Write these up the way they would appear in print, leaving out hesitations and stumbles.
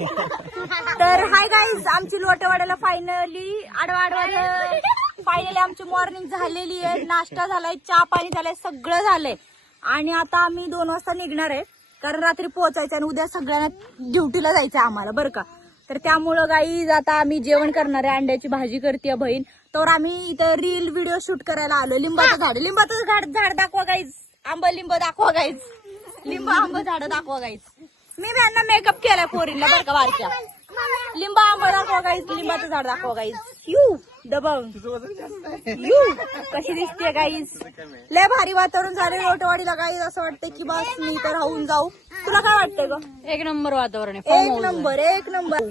तर hi guys, आमची लोटेवाड्याला finally finally आमची मॉर्निंग झालेली आहे. नाश्ता झालाय, चहा पाणी झालंय, सगळं झालंय. आणि आता आम्ही 2 वाजता निघणार आहे, कारण रात्री पोहोचायचं आणि उद्या सगळ्यांना ड्युटीला जायचं आम्हाला, बरं का. तर त्यामुळं गाईज आता आम्ही जेवण करणार आहे. अंड्याची भाजी करते बहीण. तर आम्ही इथं रील व्हिडिओ शूट करायला आलो. लिंबाचं झाड दाखवा गाईज, लिंब दाखवा गाईज, आंब झाड दाखवा गाईज. मी त्यांना मेकअप केलाय पोरीला, बरं का, बारक्या. आंब दाखवा गाईज, लिंबाचं झाड दाखवा गाईज. यू दबंग यू कशी दिसते गाईज. लय भारी वातावरण झाले लोटवाडीला गाईज. असं वाटतं की बस मी तर राहून जाऊ. तुला काय वाटतंय ग? एक नंबर वातावरण आहे, एक नंबर.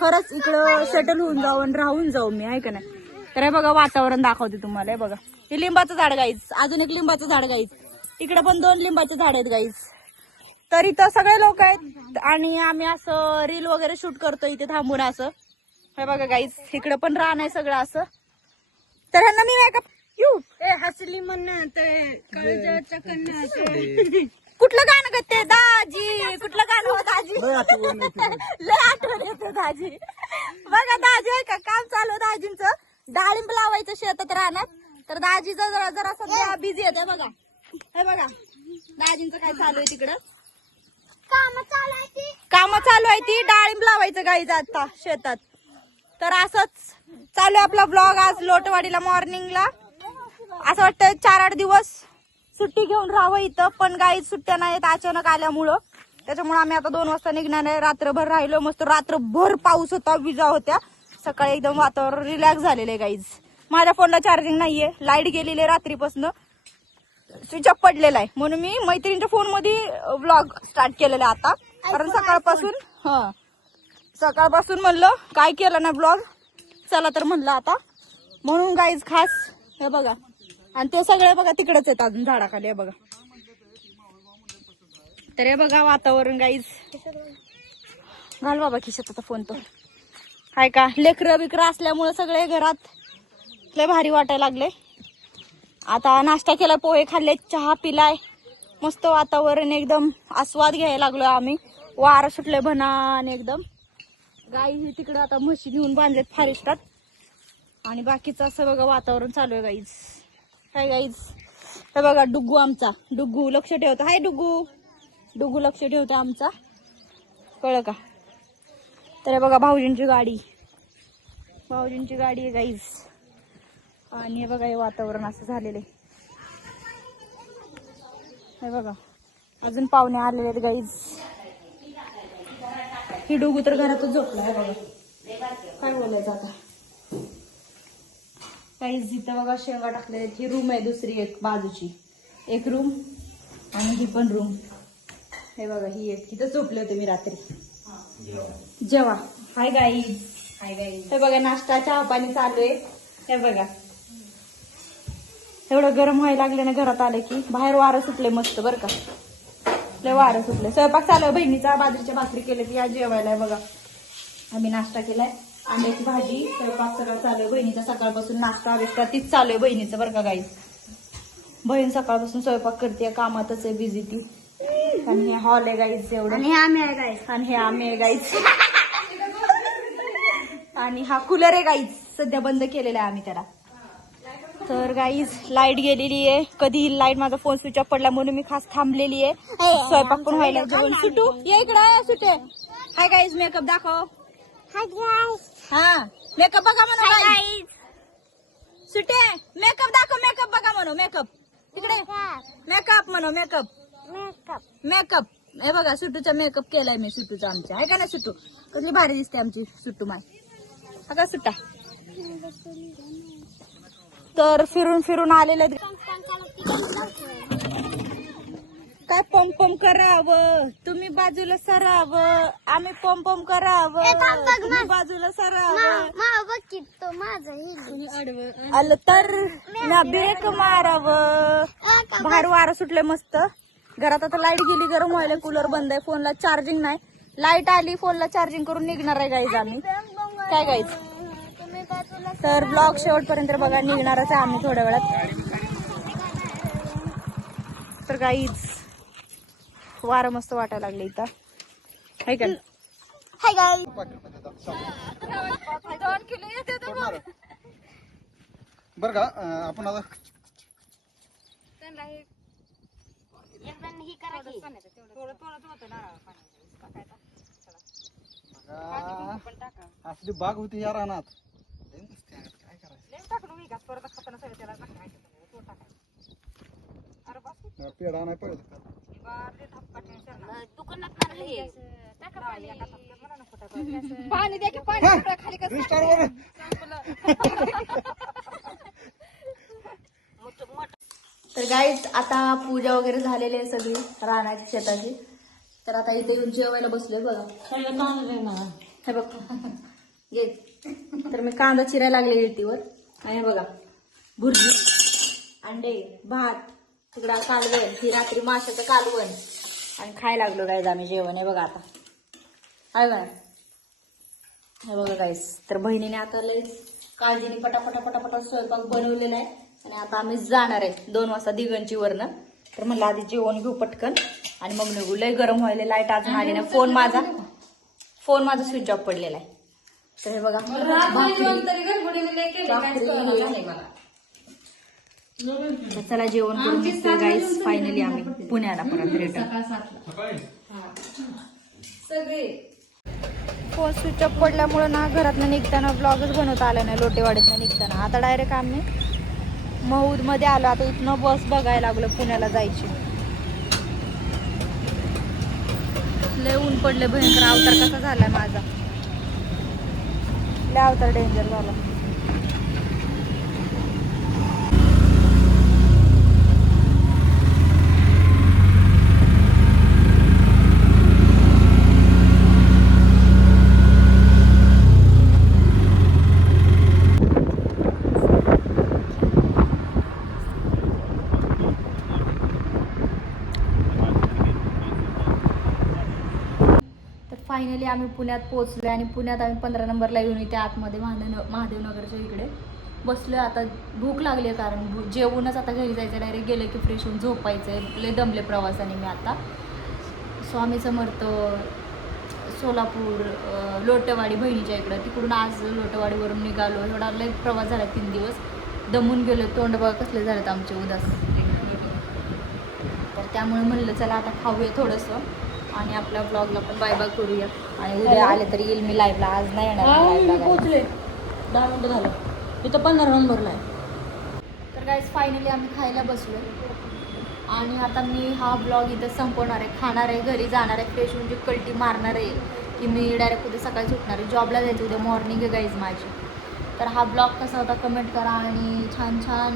खरंच इकडं सेटल होऊन जाऊ आणि राहून जाऊ मी, आहे का नाही. तर हे बघा वातावरण दाखवते तुम्हाला. हे बघा, हे लिंबाचं झाड गाईज, अजून एक लिंबाचं झाड गाईज, इकडे पण 2 लिंबाचे झाड आहेत गाईज. तर इथं सगळे लोक आहेत आणि आम्ही असं रील वगैरे शूट करतो इथे थांबून असं. हे बघा गाईज, इकडे पण रान आहे सगळं असं. तर ह्यांना मी मेकअप हसली म्हणणं कुठलं गाणं करते दाजी, कुठलं गाणं हो दाजी. लय आठवण येते दाजी. बघा दाजी आहे का, काम चालू दाजींचं. डाळिंब लावायचं शेतात रानात. तर दाजीचं जरा सध्या बिझी येते. बघा हे बघा दाजींचं काय चालू आहे तिकडं. काम चालू आहे ती डाळिंब लावायचं गाईज आता शेतात. तर असंच चालू आहे आपला ब्लॉग आज लोटवाडीला मॉर्निंगला. असं वाटतं 4-8 दिवस सुट्टी घेऊन राहावं इथं, पण गाईज सुट्ट्या नाहीत अचानक आल्यामुळं. त्याच्यामुळे आम्ही आता 2 वाजता निघणार आहे. रात्रभर राहिलो, मस्त रात्रभर पाऊस होता, विजा होत्या. सकाळी एकदम वातावरण रिलॅक्स झालेलं आहे गाईज. माझ्या फोनला चार्जिंग नाहीये, लाईट गेलेली आहे रात्रीपासून, स्विच ऑफ पडलेला आहे. म्हणून मी मैत्रिणीच्या फोन मध्ये व्लॉग स्टार्ट केलेला आता, कारण सकाळपासून म्हणलं काय केलं ना ब्लॉग, चला तर म्हणलं आता. म्हणून गाईज खास हे बघा, आणि ते सगळे बघा तिकडेच आहेत अजून झाडाखाली. हे बघा, तर हे बघा वातावरण गाईज. घाल बाबा खिशात आता फोन. तो हाय का, लेकरं बिकरं असल्यामुळे सगळे घरात लय भारी वाटायला लागले. आता नाश्ता केला, पोहे खाल्ले, चहा पिलाय, मस्त वातावरण एकदम आस्वाद घ्यायला लागलोय आम्ही. वारं सुटले भनान एकदम. गाई ही तिकडे आता म्हशी घेऊन बांधलेत फारिस्टात. आणि बाकीचं असं बघा वातावरण चालू आहे गाईज. काय गाईज, हे बघा डुग्गू आमचा, डुग्गू लक्ष ठेवतो. हाय डुग्गू लक्ष ठेवतो आमचा, कळलं का. तर हे बघा भाऊजींची गाडी आहे गाईज. आणि हे बघा हे वातावरण असं झालेलं आहे. हे बघा अजून पाहुणे आलेले आहेत गाईज. ही डुगू तर घरातच झोपला. हे बघा काय बोलायचं आता गाईज. इथं बघा शेंगा टाकले. ही रूम आहे दुसरी, एक बाजूची एक रूम, आणि ही पण रूम. हे बघा ही एक, तिथं झोपले होते मी रात्री जेव्हा. Hi guys. हे बघा नाश्ता चहा पाणी चालू आहे. हे बघा एवढं गरम व्हायला लागले ना घरात आले की. बाहेर वारं सुटले मस्त बरं का, लय वारं सुटले. स्वयंपाक चालू आहे, बहिणीचा बाजरीच्या भाकरी केली ती आज जेवायला. बघा आम्ही नाश्ता केलाय, अंड्याची भाजी, स्वयंपाक सगळं चालू आहे. बहिणीचा सकाळपासून नाश्ता बिस्टा तीच चालू आहे बहिणीचं बरं का गाईज. बहीण सकाळपासून स्वयंपाक करते, कामातच आहे बिझी ती. आणि हे हॉल आहे गाईज एवढं, आणि हे आम्ही आहे गाईज. आणि हा कूलर आहे गाईज, सध्या बंद केलेला आहे आम्ही त्याला. तर गाईज लाईट गेलेली आहे. कधी लाईट, माझा फोन स्विच ऑफ पडला म्हणून मी खास थांबलेली आहे. स्वयंपाक पण व्हायला. जेवण सुटू ये इकडे. सुटे हाय गाईज, मेकअप दाखव. हा मेकअप बघा म्हणून. सुटे मेकअप दाखव, मेकअप बघा म्हणून. मेकअप तिकडे, मेकअप म्हणून, मेकअप. हे बघा सुटूचा मेकअप केलाय मी, सुटूचा आमच्या. आहे का नाही सुटू, कसली भारी दिसते आमची सुटू माय. हा का सुट्टा. तर फिरून आलेले. काय पम करावं, तुम्ही बाजूला सरावं, आम्ही पम करावं, तुम्ही बाजूला सरावं. आलं तर ना ब्रेक मारावं. बाहेर वारं सुटले मस्त. घरात आता लाईट गेली, गरम व्हायला, कूलर बंद आहे, फोनला चार्जिंग नाही. लाईट आली, फोनला चार्जिंग करून निघणार आहे गाईज आम्ही. काय गाईज, तर ब्लॉग शेवटपर्यंत बघा, निघणारच आहे आम्ही थोड्या वेळात. तर गाईज वारं मस्त वाटायला लागले इथं, है का. हाय गाय बर का आपण आता असली बाग होती या रानात काय करायचं पेढा नाही पडत पाणी द्या की पाणी खाली तर गाईज आता पूजा वगैरे झालेली आहे सगळी रानाची शेताची. तर आता इथे येऊन जेवायला बसलोय बघा. हे बघ घे. तर मी कांदा चिरायला लागले इळतीवर आणि हे बघा भुर्जी, अंडे, भात, तिकडा कालवण, ही रात्री माशाचं कालवण आणि खायला लागलो गाईज आम्ही जेवण. हे बघा आता काय बघा हे बघा गाईज. तर बहिणीने आता लय काळजीने पटापटा पटापटा स्वयंपाक बनवलेला आहे आणि आता आम्ही जाणार आहे 2 वाजता दिगंची वरनं. तर म्हणलं आधी जेवण घेऊ पटकन आणि मग निघू. लय गरम व्हायला, लाईट अजून आली नाही. फोन माझा स्विच ऑफ पडलेला आहे. तर हे बघा तर चला जेवण करून निघतोय गाईस. फायनली आम्ही पुण्याला परत रिटर्न. फोन स्विच ऑफ पडल्यामुळे ना घरातनं निघताना ब्लॉगच बनवता आला नाही. लोटेवाडीतनं निघताना आता डायरेक्ट आम्ही महूदमध्ये आलो. आता इथनं बस बघायला लागलो पुण्याला जायची. लय ऊन पडले भयंकर. अवतार कसा झालाय माझा, लय अवतार डेंजर झाला. फायनली आम्ही पुण्यात पोहोचलो आणि पुण्यात आम्ही 15 नंबरला येऊन इथे आतमध्ये महादेवनगरच्या इकडे बसलो. आता भूक लागली आहे कारण जेवूनच आता घरी जायचं. डायरेक्ट गेलं की फ्रेश होऊन झोपायचं आहे. लय दमले प्रवासाने मी आता. स्वामी समर्थ, सोलापूर, लोटेवाडी बहिणीच्या इकडं, तिकडून आज लोटेवाडीवरून निघालो. एवढा लय प्रवास झाला 3 दिवस. दमून गेलो. तोंड बघा कसले झालेत आमचे उदास. तर त्यामुळे म्हणलं चला आता खाऊया थोडंसं आणि आपल्या ब्लॉगला पण बाय बाय करूया. आणि उद्या आले तर येईल मी लाईव्हला. आज नाही येणार पोहोचले 10 मिनिटं झालं. इथं 15 नंबरला आहे. तर गाईज फायनली आम्ही खायला बसलो आणि आता मी हा ब्लॉग इथं संपवणार आहे. खाणार आहे, घरी जाणार आहे, फ्रेश म्हणजे कल्टी मारणार आहे की मी डायरेक्ट उद्या सकाळी सुटणार आहे. जॉबला जायचं उद्या मॉर्निंग आहे गाईज माझी. तर हा ब्लॉग कसा होता कमेंट करा आणि छान छान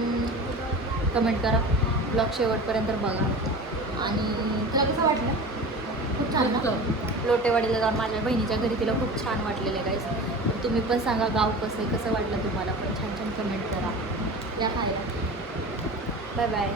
कमेंट करा. ब्लॉग शेवटपर्यंत बघा. आणि तुला कसं वाटलं? खूप छान ना. लोटेवाडीला जाऊन माझ्या बहिणीच्या घरी तिला खूप छान वाटलेलं आहे गाईस. तर तुम्ही पण सांगा गाव कसं आहे, कसं वाटलं तुम्हाला पण. छान छान कमेंट करा. या खायला. Bye bye.